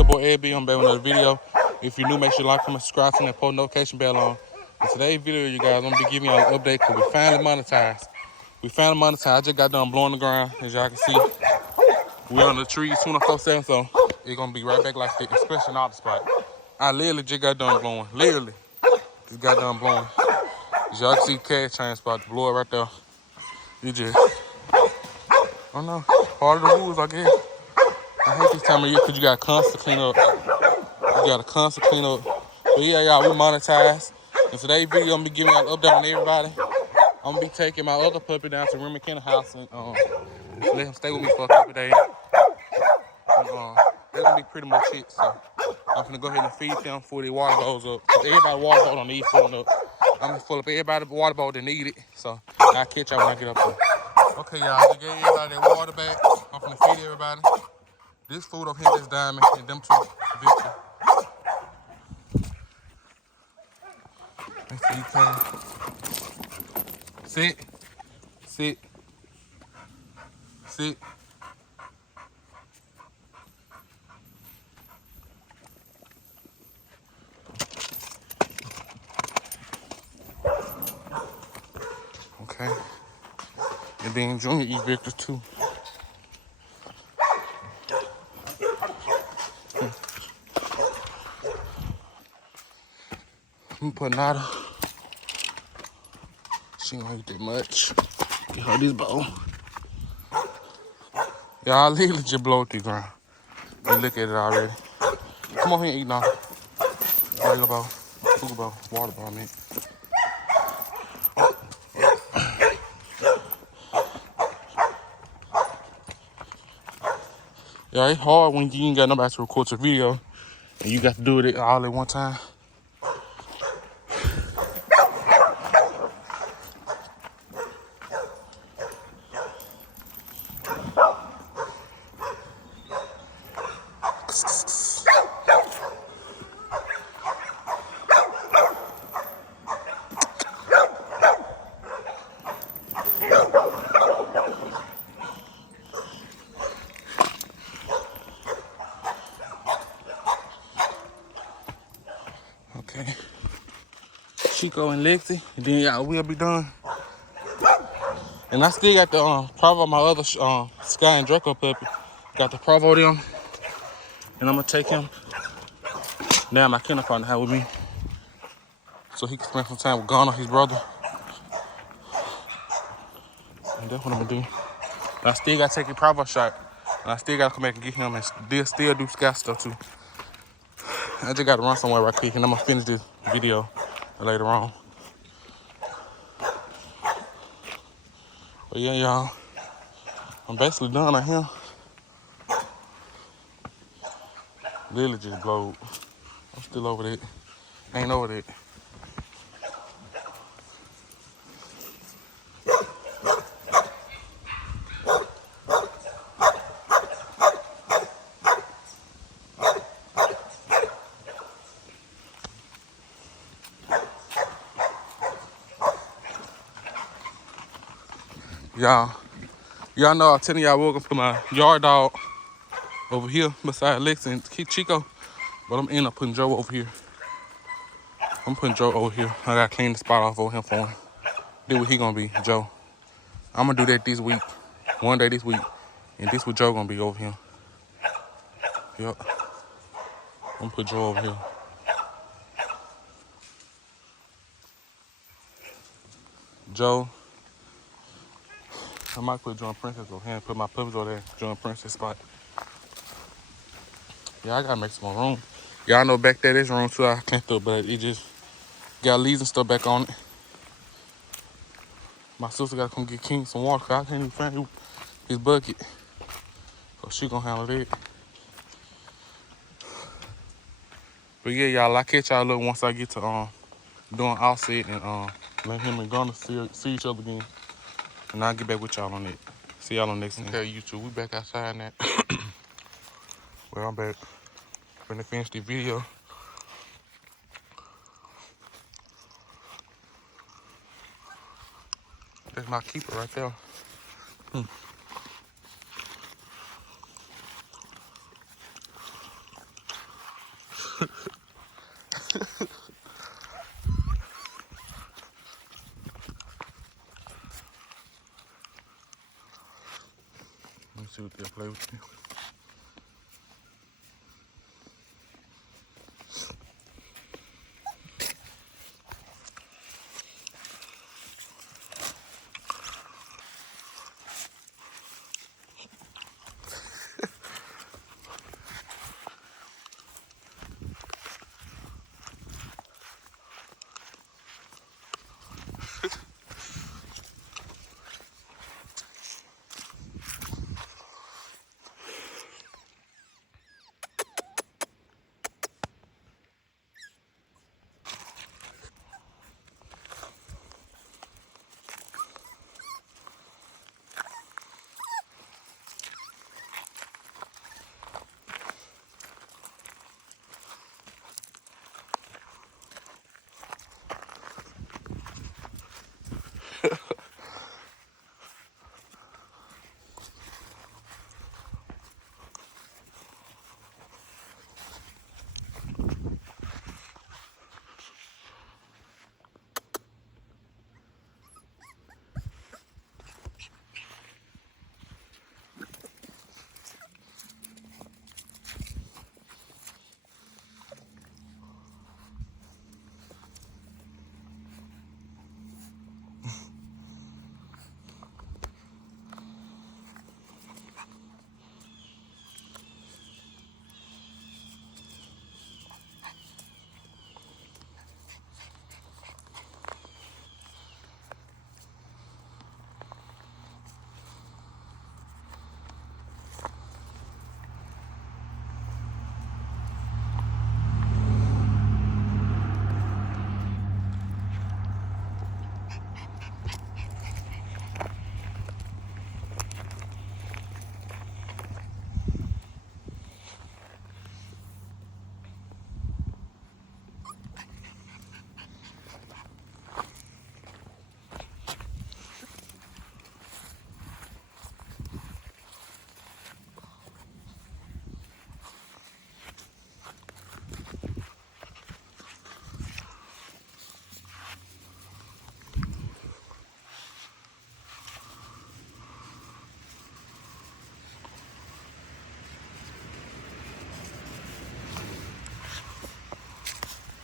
your boy AB. I'm back with another video. If you're new, make sure you like, comment, subscribe, turn that post notification bell on. In today's video, you guys, I'm gonna be giving y'all an update because we finally monetized. I just got done blowing the ground, as y'all can see. We on the trees 24/7, so it's gonna be right back like this, especially in all the spot. I literally just got done blowing. Literally, just got done blowing. As y'all can see, cash chain spot, blow it right there. You just, I don't know, part of the rules, I guess. I hate this time of year because you got to constantly clean up. But yeah, y'all, we monetized. In today's video, I'm going to be giving y'all an update on everybody. I'm going to be taking my other puppy down to Remy Kenner's house and let him stay with me for a couple days. And, that's going to be pretty much it. So I'm going to go ahead and feed them, fill their water bowls up. Everybody water bowl don't need filling up. I'm going to fill up everybody's water bowl that need it. So I'll catch y'all when I get up there. Okay, y'all, I just gave everybody that water back. I'm going to feed everybody. This food up here is Diamond, and them two, Victor. Let's see, you can. Sit. Sit. Sit. Okay. And then Junior eat Victor too. I'm putting Nada. She don't eat that much. Get her this bowl. Y'all literally just blow it through the ground. You look at it already. Come on here and eat now. Regular bowl. Food bowl. Water bowl, man. Yeah, it's hard when you ain't got nobody to record your video and you got to do it all at one time. Okay. Chico and Lexi, and then y'all will be done. And I still got the Provo, my other Sky and Draco puppy. Got the Provo them, and I'm gonna take him down my kindergarten house with me, so he can spend some time with Ghana, his brother. And that's what I'm gonna do. I still gotta take a Provo shot, and I still gotta come back and get him, and still do Sky stuff too. I just gotta run somewhere right quick, and I'm gonna finish this video later on. But yeah, y'all, I'm basically done on him. Lily just glowed. I'm still over that. Ain't over that. Y'all know I'm telling y'all welcome to my yard dog over here beside Lex and Chico, but I'm ending up putting Joe over here. I'm putting Joe over here. I gotta clean the spot off over him for him. Do what he gonna be, Joe. I'm gonna do that this week, one day this week, and this what Joe gonna be over here. Yep. I'm gonna put Joe over here. Joe. I might put Joe and Princess over here and put my puppies over there, Joe and Princess spot. Yeah, I gotta make some more room. Y'all know back there, this room too, I cleaned up, but it just got leaves and stuff back on it. My sister gotta come get King some water, cause I can't even find his bucket. So she gonna handle that. But yeah, y'all, I'll catch y'all look once I get to doing offset and let him and Gunner see each other again. And I'll get back with y'all on it. See y'all on the next one. Okay, YouTube, we back outside now. Well, I'm back. Finna finish the video. That's my keeper right there. Let me see what they'll play with you.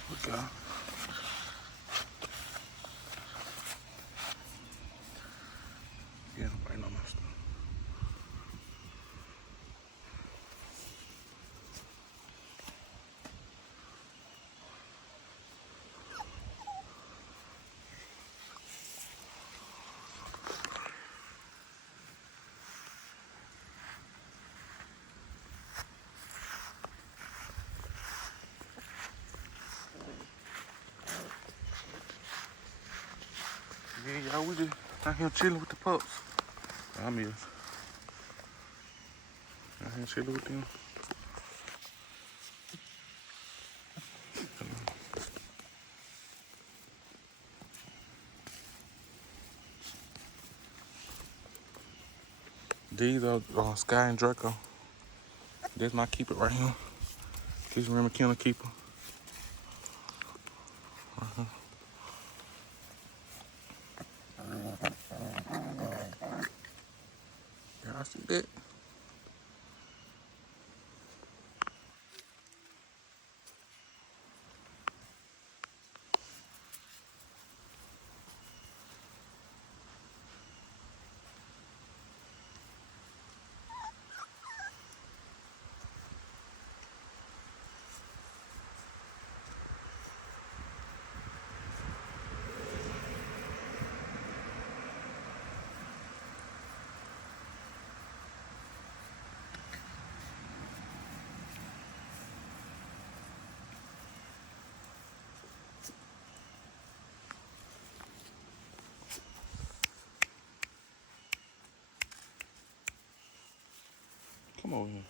Look out. Yeah, right on my stuff. Yeah, y'all, we just out here chilling with the pups. I'm here. Out here chilling with them. These are Sky and Draco. That's my keeper right here. This is Remy Kennel keeper. Y'all see that? Come over here.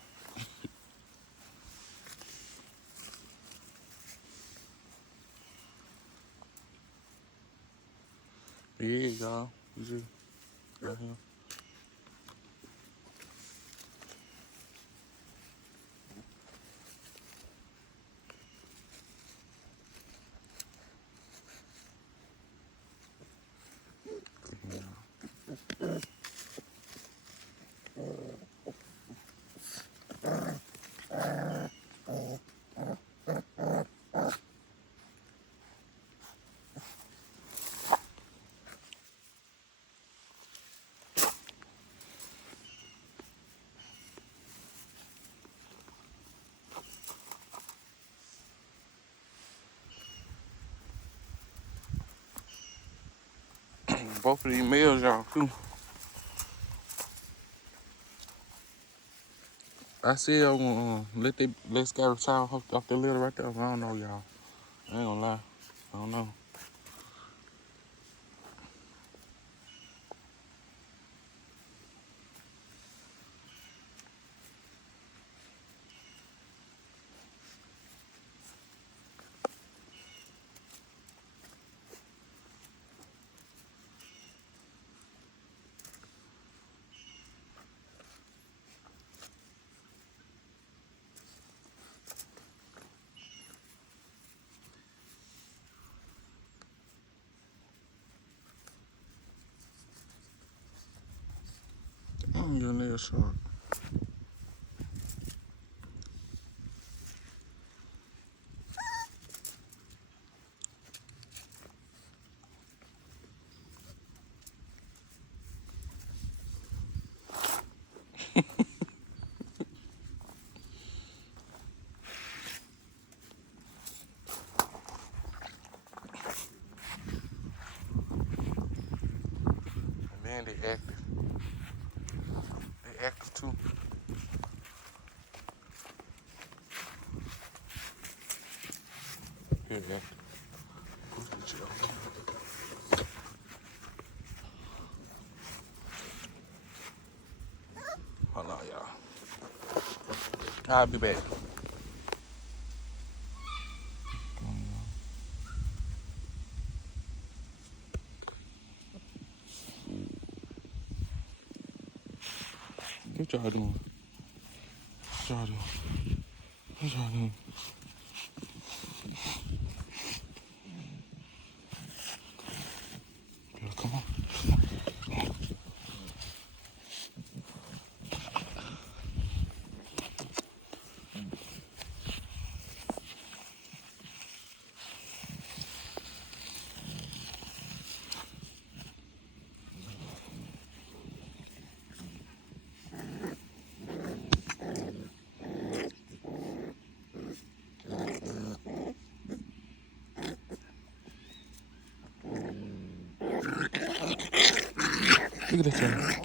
Yeah, y'all. We just right here. both of these males, y'all, too. I said I'm gonna let Scott child off the litter right there. I don't know, y'all. I ain't gonna lie. I don't know. Your nail short. And then they active. They active too. Here, active. Hold on, y'all. I'll be back. What y'all doing? What y'all doing? What y'all doing? Girl, come on. Look at that y'all.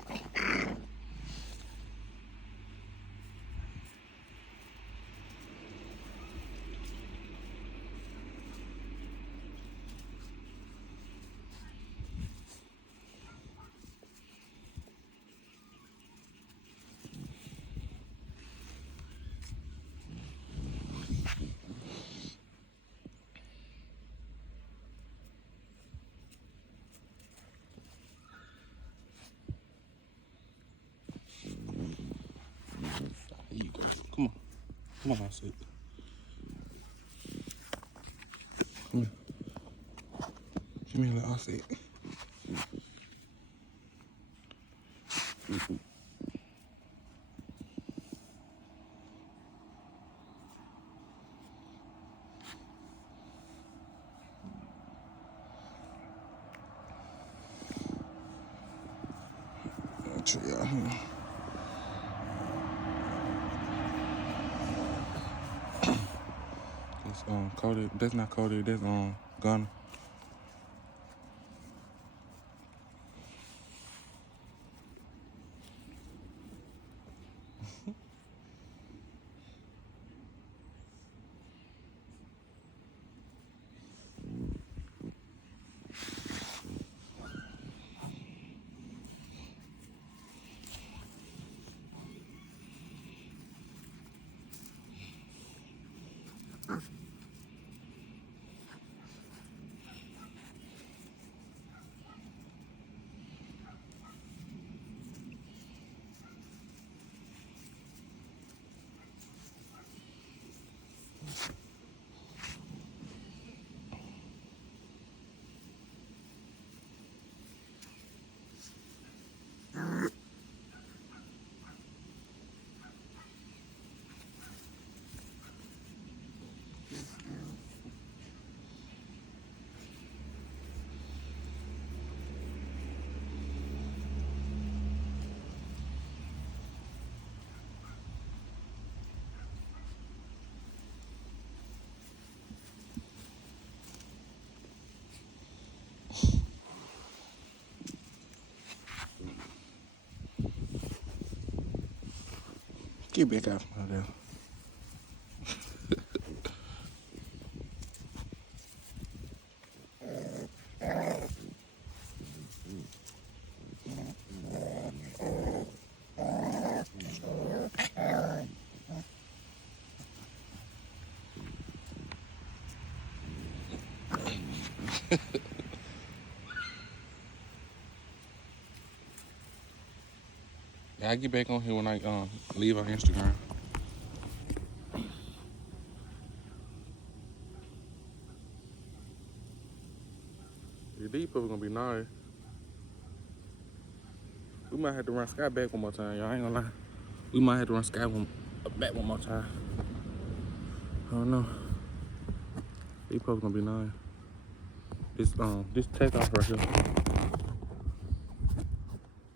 Here you go. Come on. Come on, I said. Come here. Give me a little offset. I'll show y'all here. It's coated. That's not coated. That's gunner. Get back out from there. I'll get back on here when I leave our Instagram. These people gonna be nice. We might have to run Sky back one more time, y'all. I ain't gonna lie. We might have to run Sky back one more time. I don't know. These people gonna be nice. This takeoff right here.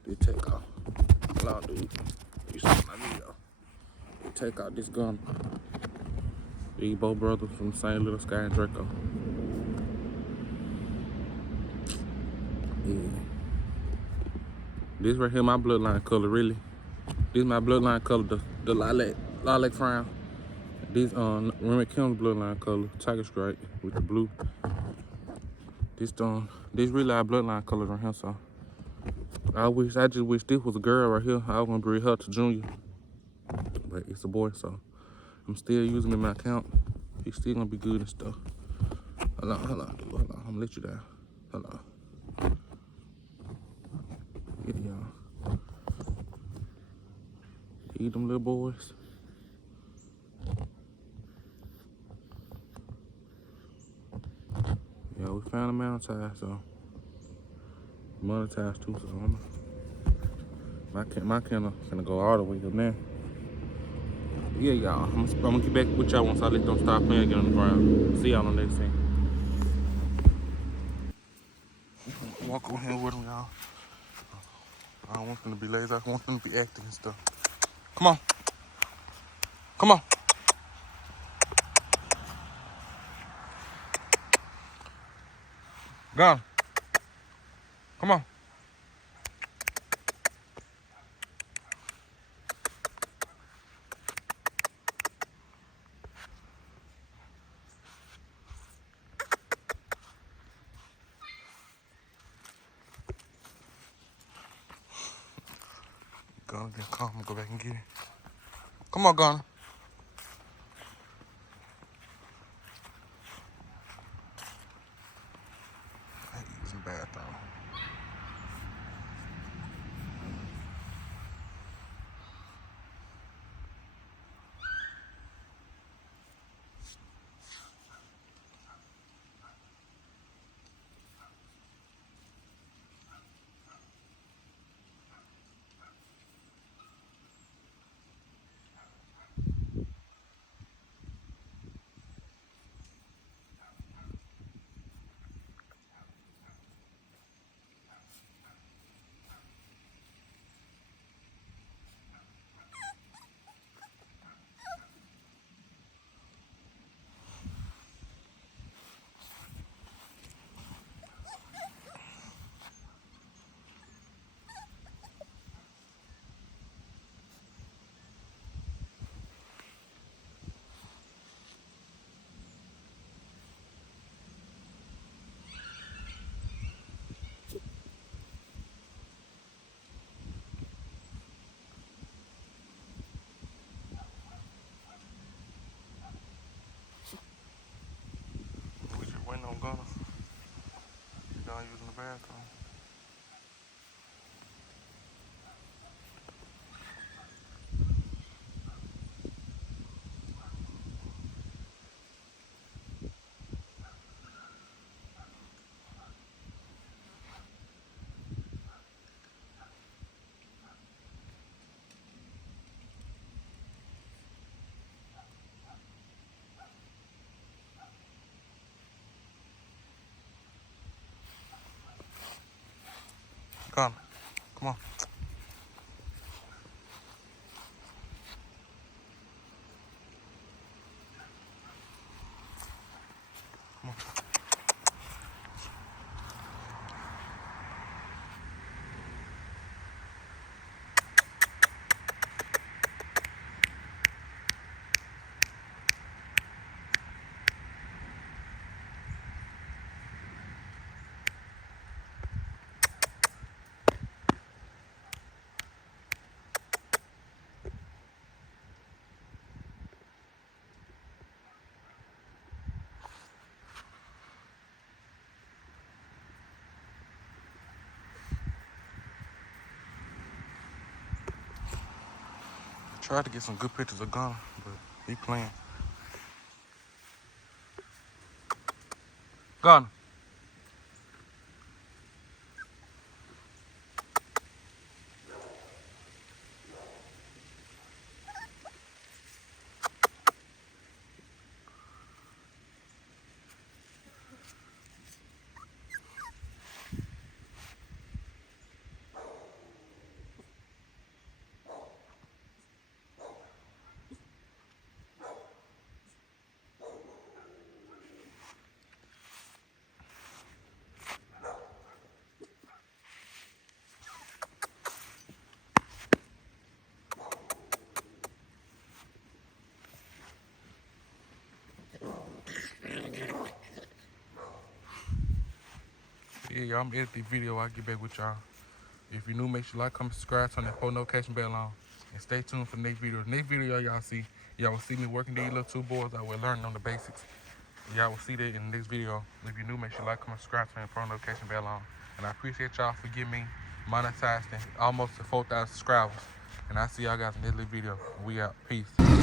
This takeoff. Hold on, dude. You saw my video. They take out this gun. These both brothers from the same little Sky and Draco. Yeah. This right here, my bloodline color, really. This is my bloodline color, the lilac frown. This Remy Kim's bloodline color, tiger stripe with the blue. This really our bloodline colors right here, so. I just wish this was a girl right here. I was gonna breed her to Junior. But it's a boy, so I'm still using him in my account. He's still gonna be good and stuff. Hold on, dude, hold on. I'm gonna let you down. Hold on. Yeah, y'all. Feed them little boys. Yeah, we found a mountain, so monetized too, so I'm my kennel gonna go all the way up there. Yeah, y'all. I'm gonna get back with y'all once I let them stop playing again on the ground. See y'all on the next scene. Walk over here with them, y'all. I don't want them to be lazy. I want them to be active and stuff. Come on. Come on. Go. Come on. Gunner didn't come. I'm gonna go back and get it. Come on, Gunner. I hate using bathroom. We just waiting on Gunner. He's done using the bathroom. Gunner, come on. Come on. Tried to get some good pictures of Gunner, but he playing. Gunner. Yeah, y'all, I'm edit the video. I'll get back with y'all. If you're new, make sure you like, comment, subscribe, turn that post notification bell on, and stay tuned for the next video. The next video y'all will see me working these little two boys. I will learn on the basics. Y'all will see that in the next video. If you're new, make sure you like, comment, subscribe, turn that post notification bell on. And I appreciate y'all for getting me monetized and almost to 4,000 subscribers. And I'll see y'all guys in this little video. We out. Peace.